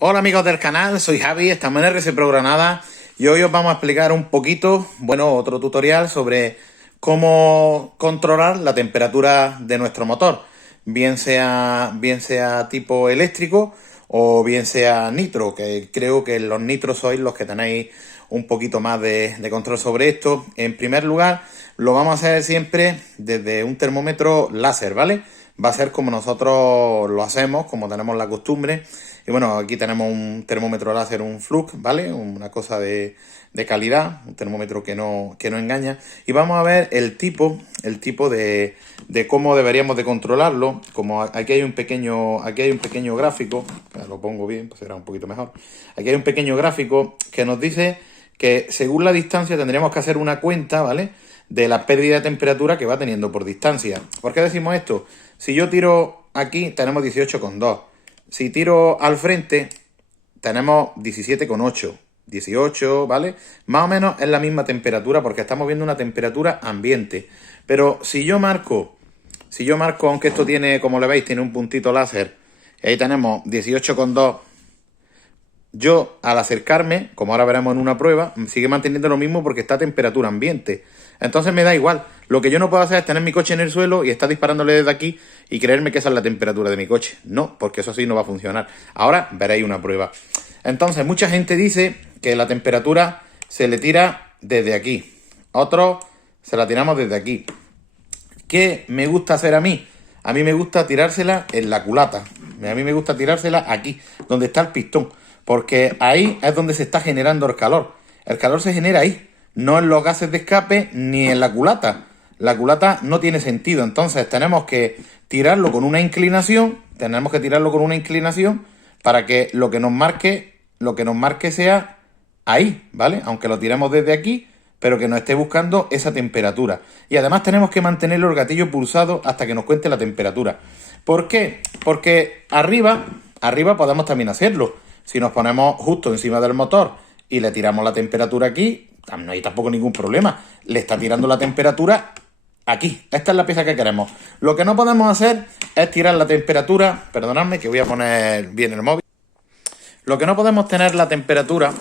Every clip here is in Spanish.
Hola amigos del canal, soy Javi, estamos en RC Pro Granada y hoy os vamos a explicar un poquito, otro tutorial sobre cómo controlar la temperatura de nuestro motor, bien sea tipo eléctrico o bien sea nitro, que creo que los nitros sois los que tenéis un poquito más de control sobre esto. En primer lugar, lo vamos a hacer siempre desde un termómetro láser, ¿vale? Va a ser como nosotros lo hacemos, como tenemos la costumbre. Y bueno, aquí tenemos un termómetro láser, un Flux, ¿vale? Una cosa de calidad, un termómetro que no engaña. Y vamos a ver el tipo de cómo deberíamos de controlarlo. Como aquí hay un pequeño gráfico, lo pongo bien, pues será un poquito mejor. Aquí hay un pequeño gráfico que nos dice que según la distancia tendríamos que hacer una cuenta, ¿vale? De la pérdida de temperatura que va teniendo por distancia. ¿Por qué decimos esto? Si yo tiro aquí, tenemos 18,2. Si tiro al frente, tenemos 17,8. 18, ¿vale? Más o menos es la misma temperatura porque estamos viendo una temperatura ambiente. Pero si yo marco, aunque esto tiene, como le veis, tiene un puntito láser, y ahí tenemos 18,2. Yo, al acercarme, como ahora veremos en una prueba, sigue manteniendo lo mismo porque está a temperatura ambiente. Entonces me da igual. Lo que yo no puedo hacer es tener mi coche en el suelo y estar disparándole desde aquí y creerme que esa es la temperatura de mi coche. No, porque eso sí no va a funcionar. Ahora veréis una prueba. Entonces, mucha gente dice que la temperatura se le tira desde aquí. Otros se la tiramos desde aquí. ¿Qué me gusta hacer a mí? A mí me gusta tirársela en la culata. A mí me gusta tirársela aquí, donde está el pistón. Porque ahí es donde se está generando el calor. El calor se genera ahí. No en los gases de escape ni en la culata. La culata no tiene sentido. Entonces tenemos que tirarlo con una inclinación. Para que lo que nos marque sea ahí, ¿vale? Aunque lo tiremos desde aquí, pero que nos esté buscando esa temperatura. Y además tenemos que mantener el gatillo pulsado hasta que nos cuente la temperatura. ¿Por qué? Porque arriba podemos también hacerlo. Si nos ponemos justo encima del motor y le tiramos la temperatura aquí, no hay tampoco ningún problema. Le está tirando la temperatura aquí. Esta es la pieza que queremos. Lo que no podemos hacer es tirar la temperatura. Perdonadme que voy a poner bien el móvil. Lo que no podemos tener la temperatura,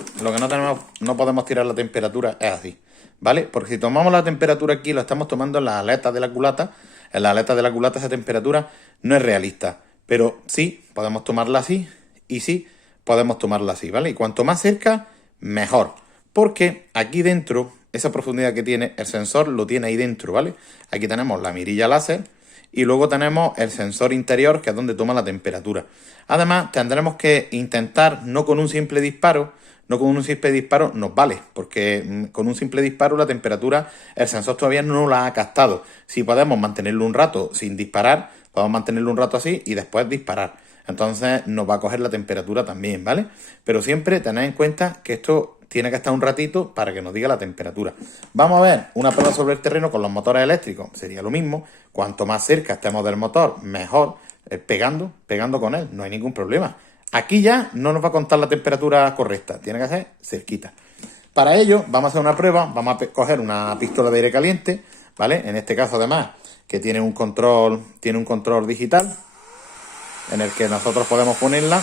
no podemos tirar la temperatura es así, ¿vale? Porque si tomamos la temperatura aquí, lo estamos tomando en las aletas de la culata. En las aletas de la culata esa temperatura no es realista. Pero sí, podemos tomarla así y sí, podemos tomarla así, ¿vale? Y cuanto más cerca, mejor. Porque aquí dentro, esa profundidad que tiene, el sensor lo tiene ahí dentro, ¿vale? Aquí tenemos la mirilla láser y luego tenemos el sensor interior, que es donde toma la temperatura. Además, tendremos que intentar, no con un simple disparo nos vale, porque con un simple disparo la temperatura, el sensor todavía no la ha captado. Si podemos mantenerlo un rato sin disparar, podemos mantenerlo un rato así y después disparar. Entonces nos va a coger la temperatura también, ¿vale? Pero siempre tened en cuenta que esto tiene que estar un ratito para que nos diga la temperatura. Vamos a ver una prueba sobre el terreno con los motores eléctricos. Sería lo mismo. Cuanto más cerca estemos del motor, mejor. Pegando con él, no hay ningún problema. Aquí ya no nos va a contar la temperatura correcta. Tiene que ser cerquita. Para ello, vamos a hacer una prueba. Vamos a coger una pistola de aire caliente, ¿vale? En este caso, además, que tiene un control digital, en el que nosotros podemos ponerla.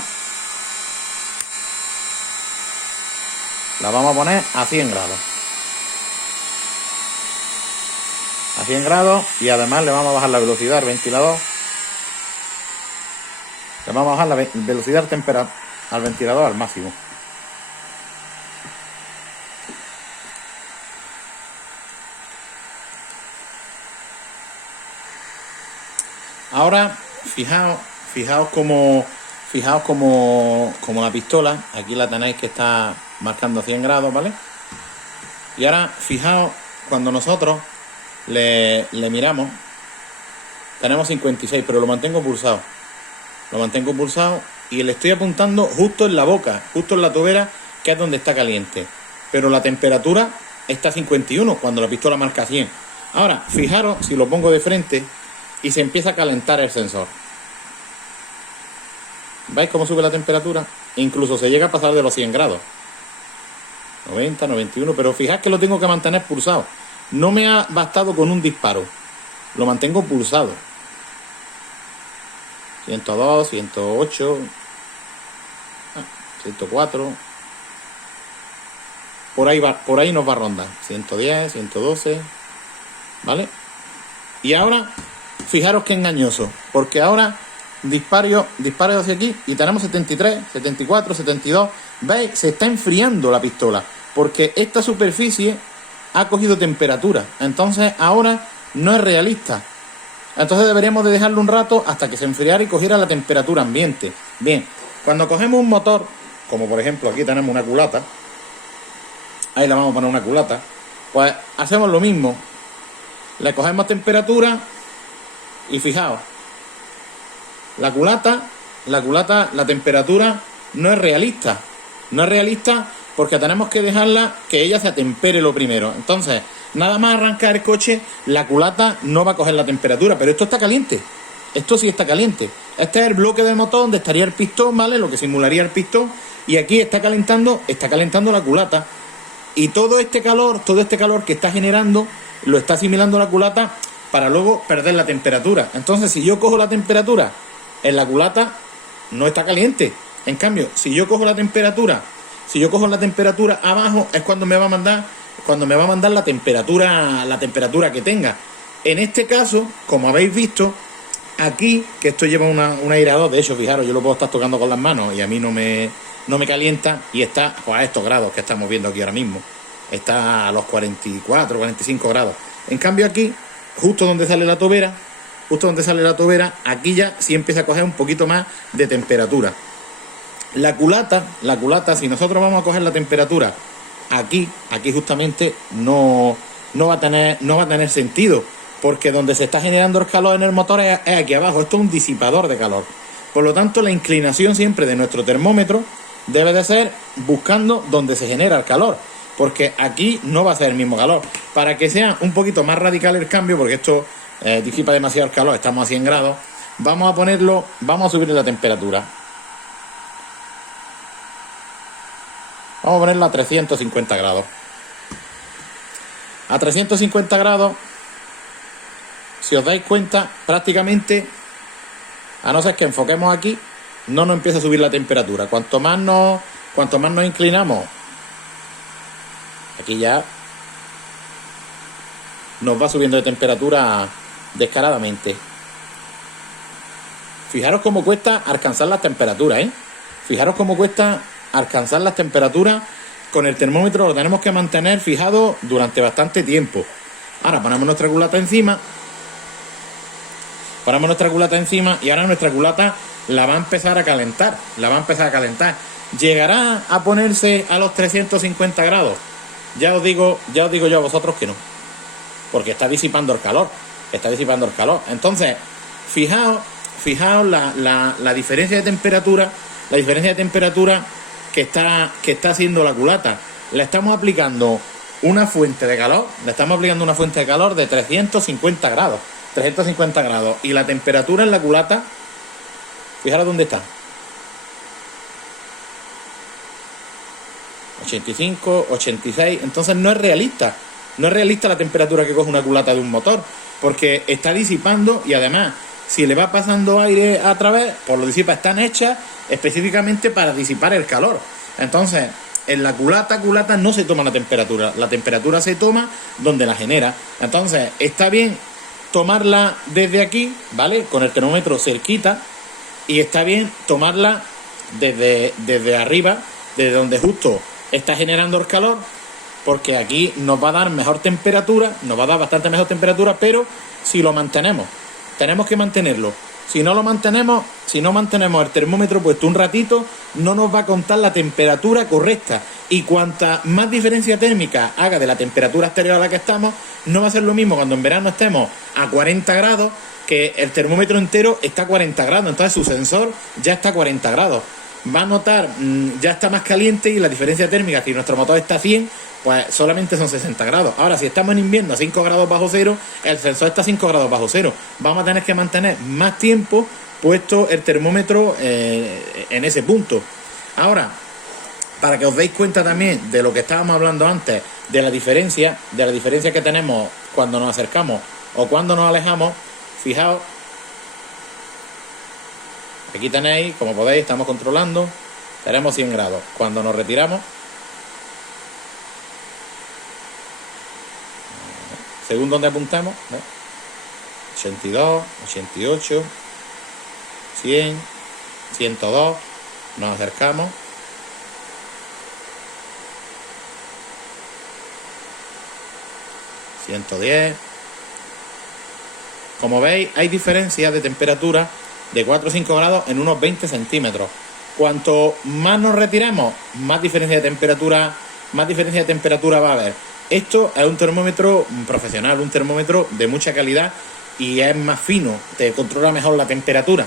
La vamos a poner a 100 grados. A 100 grados y además le vamos a bajar la velocidad al ventilador. Le vamos a bajar la velocidad al ventilador al máximo. Ahora, fijaos como la pistola, aquí la tenéis que está marcando 100 grados, ¿vale? Y ahora, fijaos, cuando nosotros le miramos, tenemos 56, pero lo mantengo pulsado. Y le estoy apuntando justo en la boca, justo en la tobera, que es donde está caliente. Pero la temperatura está a 51 cuando la pistola marca 100. Ahora, fijaros si lo pongo de frente y se empieza a calentar el sensor. ¿Veis cómo sube la temperatura? Incluso se llega a pasar de los 100 grados. 90, 91, pero fijad que lo tengo que mantener pulsado. No me ha bastado con un disparo. Lo mantengo pulsado. 102, 108. 104. Por ahí nos va a rondar. 110, 112. ¿Vale? Y ahora, fijaros qué engañoso. Porque ahora disparo hacia aquí y tenemos 73, 74, 72. ¿Veis? Se está enfriando la pistola. Porque esta superficie ha cogido temperatura. Entonces ahora no es realista. Entonces deberíamos de dejarlo un rato hasta que se enfriara y cogiera la temperatura ambiente. Bien, cuando cogemos un motor, como por ejemplo aquí tenemos una culata, ahí la vamos a poner una culata, pues hacemos lo mismo. Le cogemos temperatura y fijaos, la culata, la temperatura no es realista. No es realista porque tenemos que dejarla que ella se atempere lo primero. Entonces, nada más arrancar el coche, la culata no va a coger la temperatura, pero esto está caliente. Esto sí está caliente. Este es el bloque del motor donde estaría el pistón, ¿vale? Lo que simularía el pistón. Y aquí está calentando la culata. Y todo este calor que está generando, lo está asimilando la culata para luego perder la temperatura. Entonces, si yo cojo la temperatura en la culata, no está caliente. En cambio, si yo cojo la temperatura abajo, es cuando me va a mandar la temperatura que tenga. En este caso, como habéis visto, aquí, que esto lleva un aireador, de hecho, fijaros, yo lo puedo estar tocando con las manos y a mí no me calienta, y está pues, a estos grados que estamos viendo aquí ahora mismo. Está a los 44, 45 grados. En cambio aquí, justo donde sale la tobera, aquí ya sí empieza a coger un poquito más de temperatura. La culata, si nosotros vamos a coger la temperatura aquí justamente no va a tener sentido, porque donde se está generando el calor en el motor es aquí abajo. Esto es un disipador de calor. Por lo tanto, la inclinación siempre de nuestro termómetro debe de ser buscando donde se genera el calor, porque aquí no va a ser el mismo calor. Para que sea un poquito más radical el cambio, porque esto disipa demasiado el calor, estamos a 100 grados, vamos a subirle la temperatura. Vamos a ponerla a 350 grados. A 350 grados, si os dais cuenta, prácticamente, a no ser que enfoquemos aquí, no nos empieza a subir la temperatura. Cuanto más nos inclinamos, aquí ya nos va subiendo de temperatura descaradamente. Fijaros cómo cuesta alcanzar las temperaturas, ¿eh? Fijaros cómo cuesta alcanzar las temperaturas. Con el termómetro lo tenemos que mantener fijado durante bastante tiempo. Ahora ponemos nuestra culata encima. Y ahora nuestra culata la va a empezar a calentar. ¿Llegará a ponerse a los 350 grados? Ya os digo yo a vosotros que no. Porque está disipando el calor. Entonces, fijaos la diferencia de temperatura. La diferencia de temperatura que está haciendo la culata. Le estamos aplicando una fuente de calor. De 350 grados. Y la temperatura en la culata, fijaros dónde está. 85, 86. Entonces no es realista. No es realista la temperatura que coge una culata de un motor, porque está disipando, y además, si le va pasando aire a través, pues lo disipa. Están hechas específicamente para disipar el calor. Entonces, en la culata no se toma la temperatura se toma donde la genera. Entonces, está bien tomarla desde aquí, ¿vale? Con el termómetro cerquita, y está bien tomarla desde arriba, desde donde justo está generando el calor, porque aquí nos va a dar mejor temperatura, nos va a dar bastante mejor temperatura, pero si lo mantenemos, tenemos que mantenerlo. Si no mantenemos el termómetro puesto un ratito, no nos va a contar la temperatura correcta. Y cuanta más diferencia térmica haga de la temperatura exterior a la que estamos, no va a ser lo mismo cuando en verano estemos a 40 grados, que el termómetro entero está a 40 grados. Entonces su sensor ya está a 40 grados. Va a notar, ya está más caliente, y la diferencia térmica, si nuestro motor está a 100, pues solamente son 60 grados. Ahora, si estamos en invierno a 5 grados bajo cero, el sensor está a 5 grados bajo cero. Vamos a tener que mantener más tiempo puesto el termómetro en ese punto. Ahora, para que os deis cuenta también de lo que estábamos hablando antes, de la diferencia que tenemos cuando nos acercamos o cuando nos alejamos, fijaos, aquí tenéis, como podéis, estamos controlando Tenemos 100 grados. Cuando nos retiramos, según donde apuntemos, 82, 88, 100, 102, nos acercamos. 110. Como veis, hay diferencias de temperatura de 4 o 5 grados en unos 20 centímetros. Cuanto más nos retiremos, más diferencia de temperatura va a haber. Esto es un termómetro profesional, un termómetro de mucha calidad y es más fino, te controla mejor la temperatura,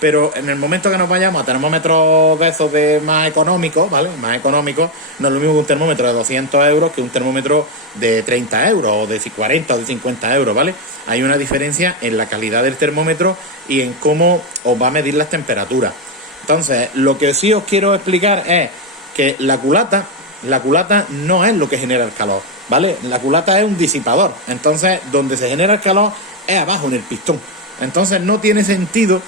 Pero en el momento que nos vayamos a termómetros de esos de más económicos, ¿vale? Más económicos, no es lo mismo que un termómetro de 200 euros que un termómetro de 30 euros o de 40 o de 50 euros, ¿vale? Hay una diferencia en la calidad del termómetro y en cómo os va a medir las temperaturas. Entonces, lo que sí os quiero explicar es que la culata no es lo que genera el calor, ¿vale? La culata es un disipador. Entonces, donde se genera el calor es abajo en el pistón. Entonces no tiene sentido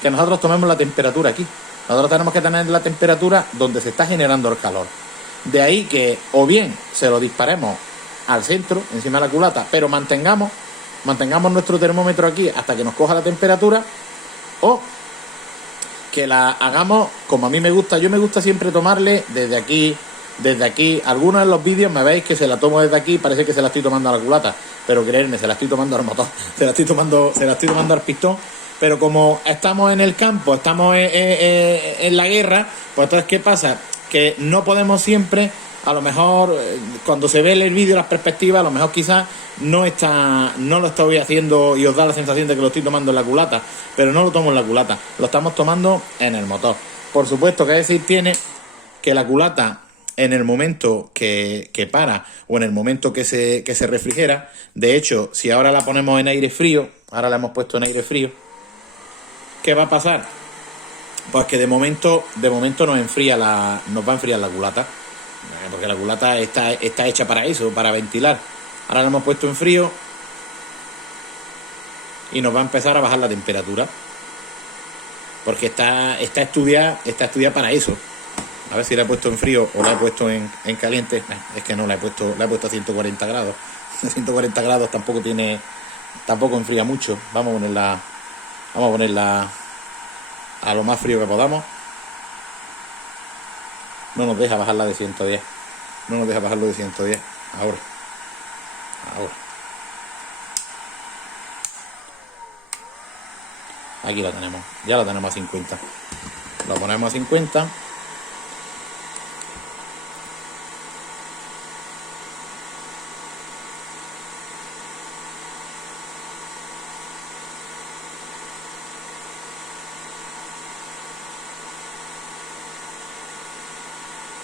que nosotros tomemos la temperatura aquí. Nosotros tenemos que tener la temperatura donde se está generando el calor. De ahí que o bien se lo disparemos al centro, encima de la culata, pero mantengamos nuestro termómetro aquí hasta que nos coja la temperatura, o que la hagamos como a mí me gusta. Yo me gusta siempre tomarle desde aquí. Algunos de los vídeos me veis que se la tomo desde aquí y parece que se la estoy tomando a la culata, pero creedme, se la estoy tomando al motor, se la estoy tomando al pistón. Pero como estamos en el campo, estamos en la guerra, pues entonces ¿qué pasa? Que no podemos siempre, a lo mejor cuando se ve el vídeo, las perspectivas, a lo mejor quizás no lo estoy haciendo y os da la sensación de que lo estoy tomando en la culata, pero no lo tomo en la culata, lo estamos tomando en el motor. Por supuesto que decir tiene que la culata, en el momento que para o en el momento que se refrigera, de hecho, si ahora la ponemos en aire frío, ahora la hemos puesto en aire frío, ¿qué va a pasar? Pues que de momento nos va a enfriar la culata, porque la culata está hecha para eso, para ventilar. Ahora la hemos puesto en frío y nos va a empezar a bajar la temperatura, porque está estudiada para eso. A ver si la he puesto en frío o la he puesto en caliente. Es que no, la he puesto a 140 grados. 140 grados tampoco enfría mucho. Vamos a ponerla a lo más frío que podamos. No nos deja bajarla de 110. No nos deja bajarlo de 110. Ahora. Aquí la tenemos. Ya la tenemos a 50. La ponemos a 50.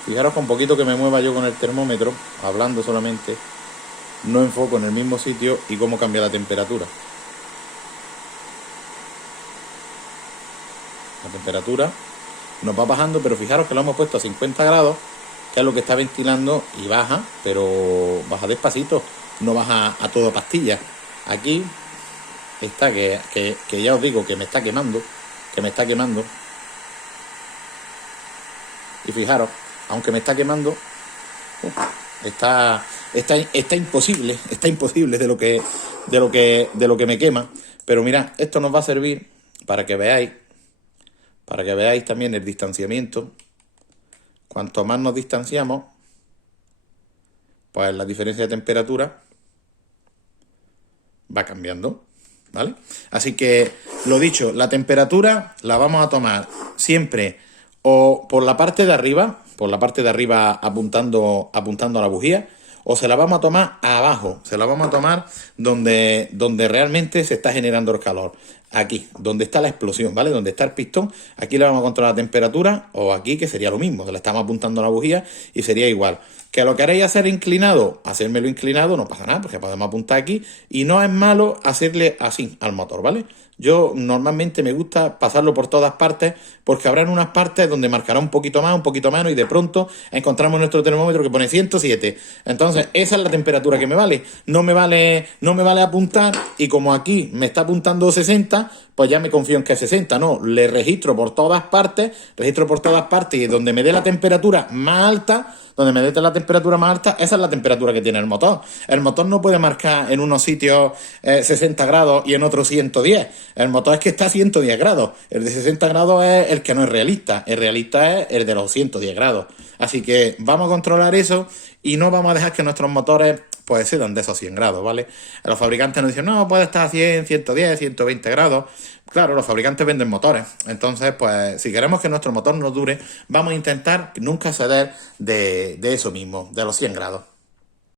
Fijaros con poquito que me mueva yo con el termómetro, hablando solamente, no enfoco en el mismo sitio y cómo cambia la temperatura. La temperatura nos va bajando, pero fijaros que lo hemos puesto a 50 grados, que es lo que está ventilando, y baja, pero baja despacito, no baja a toda pastilla. Aquí está que ya os digo que me está quemando, y fijaros, aunque me está quemando, está imposible de lo que me quema. Pero mirad, esto nos va a servir para que veáis también el distanciamiento. Cuanto más nos distanciamos, pues la diferencia de temperatura va cambiando, ¿vale? Así que, lo dicho, la temperatura la vamos a tomar siempre o por la parte de arriba apuntando a la bujía, o se la vamos a tomar abajo, se la vamos a tomar donde realmente se está generando el calor. Aquí, donde está la explosión, ¿vale? Donde está el pistón, aquí le vamos a controlar la temperatura, o aquí, que sería lo mismo, que le estamos apuntando a la bujía y sería igual. ¿Que lo queréis hacer inclinado? Hacérmelo inclinado, no pasa nada, porque podemos apuntar aquí, y no es malo hacerle así al motor, ¿vale? Yo normalmente me gusta pasarlo por todas partes, porque habrá unas partes donde marcará un poquito más, un poquito menos, y de pronto encontramos nuestro termómetro que pone 107. Entonces, esa es la temperatura que me vale. No me vale apuntar, y como aquí me está apuntando 60, 60, pues ya me confío en que es 60. No, le registro por todas partes y donde me dé la temperatura más alta, esa es la temperatura que tiene el motor. El motor no puede marcar en unos sitios 60 grados y en otros 110. El motor es que está a 110 grados. El de 60 grados es el que no es realista. El realista es el de los 110 grados. Así que vamos a controlar eso y no vamos a dejar que nuestros motores pues sean de esos 100 grados, ¿vale? Los fabricantes nos dicen, no, puede estar a 100, 110, 120 grados. Claro, los fabricantes venden motores. Entonces, pues, si queremos que nuestro motor nos dure, vamos a intentar nunca ceder de eso mismo, de los 100 grados.